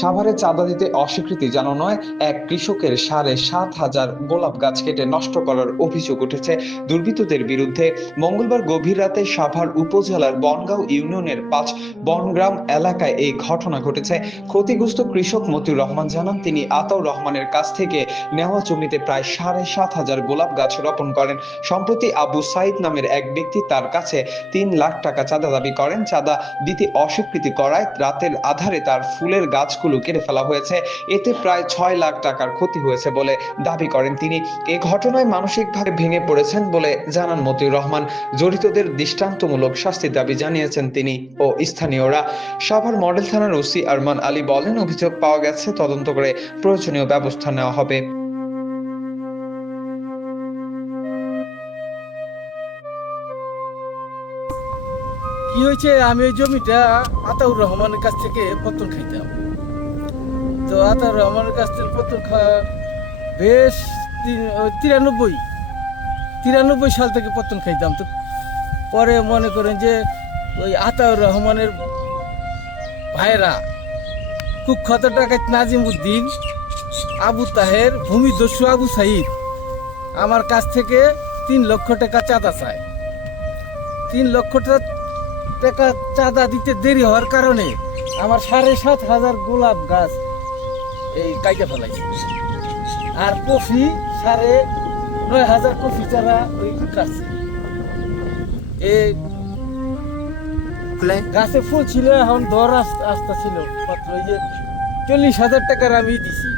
সাভারে চাঁদা দিতে অস্বীকৃতি জানানোয় এক কৃষকের ৭,৫০০ গোলাপ গাছ কেটে নষ্ট করার অভিযোগ উঠেছে দুর্বৃত্তদের বিরুদ্ধে। মঙ্গলবার গভীর রাতে সাভার উপজেলার বনগাঁও ইউনিয়নের ৫ বনগ্রাম এলাকায় এই ঘটনা ঘটেছে। ক্ষতিগ্রস্ত কৃষক মতিউর রহমান জানান, তিনি আতাউর রহমানের কাছ থেকে নেওয়া জমিতে প্রায় ৭,৫০০ গোলাপ গাছ রোপণ করেন। সম্প্রতি আবু সাইদ নামের এক ব্যক্তি তার কাছে ৩ লাখ টাকা চাঁদা দাবি করেন। চাঁদা দিতে অস্বীকৃতি করায় রাতের আধারে তার ফুলের গাছগুলো কেটে ফেলা হয়েছে। এতে প্রায় ৬ লাখ টাকার ক্ষতি হয়েছে বলে দাবি করেন তিনি। এ ঘটনায় মানসিকভাবে ভেঙে পড়েছেন বলে জানান মতিউর রহমান। জড়িতদের দৃষ্টান্তমূলক শাস্তির দাবি জানিয়েছেন তিনি ও স্থানীয়রা। সাভার মডেল থানার ওসি আরমান আলী বলেন, অভিযোগ পাওয়া গেছে, তদন্ত করে প্রয়োজনীয় ব্যবস্থা নেওয়া হবে। কি হয়েছে, আমি ওই জমিটা আতাউর রহমানের কাছ থেকে পত্তন খাইতাম। তো আতাউর রহমানের কাছ থেকে পত্তন খাওয়ার বেশ 93 সাল থেকে পত্তন খাইতাম। তো পরে মনে করেন যে ওই আতাউর রহমানের ভাইরা কুখ্যাত ডাকাত নাজিম উদ্দিন, আবু তাহের, ভূমিদস্যু আবু সাইদ আমার কাছ থেকে ৩ লক্ষ টাকা চাঁদা চায়। ৩ লক্ষ টাকা চাঁদা দিতে দেরি হওয়ার কারণে আমার ৭,৫০০ গোলাপ গাছ এই কাইটা ফেলাইছে। আর কফি ৯,৫০০ কফি চারা ওই কাটছে। এই গাছে ফুল ছিল, এখন ধর আস্তা ছিল মাত্র ওই যে ৪০,০০০ টাকার আমি দিছি,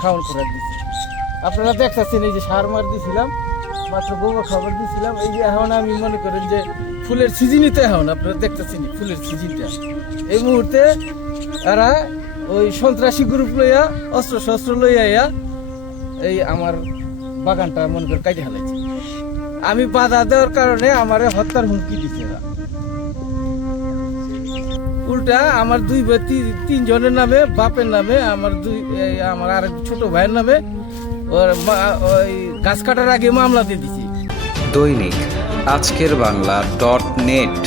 খাওয়ান খোরাক দিছি। আপনারা দেখতেছেন এই যে সার মার দিছিলাম, মাত্র গোবর খাবার দিয়েছিলাম। এই যে এখন আমি মনে করেন যে ফুলের সিজনই তো এখন আপনারা দেখতেছেন ফুলের সিজনটা। এই মুহূর্তে তারা ওই সন্ত্রাসী গ্রুপ লইয়া অস্ত্র শস্ত্র লইয়া এই আমার বাগানটা মনে করে কাটে ফেলাইছে। আমি বাধা দেওয়ার কারণে আমার হত্যার হুমকি দিচ্ছে। উল্টা আমার ৩ জনের নামে, বাপের নামে, আমার আরেক ছোট ভাইয়ের নামে ওই গাছ কাটার আগে মামলা দিয়ে দিছি। দৈনিক আজকের বাংলা .net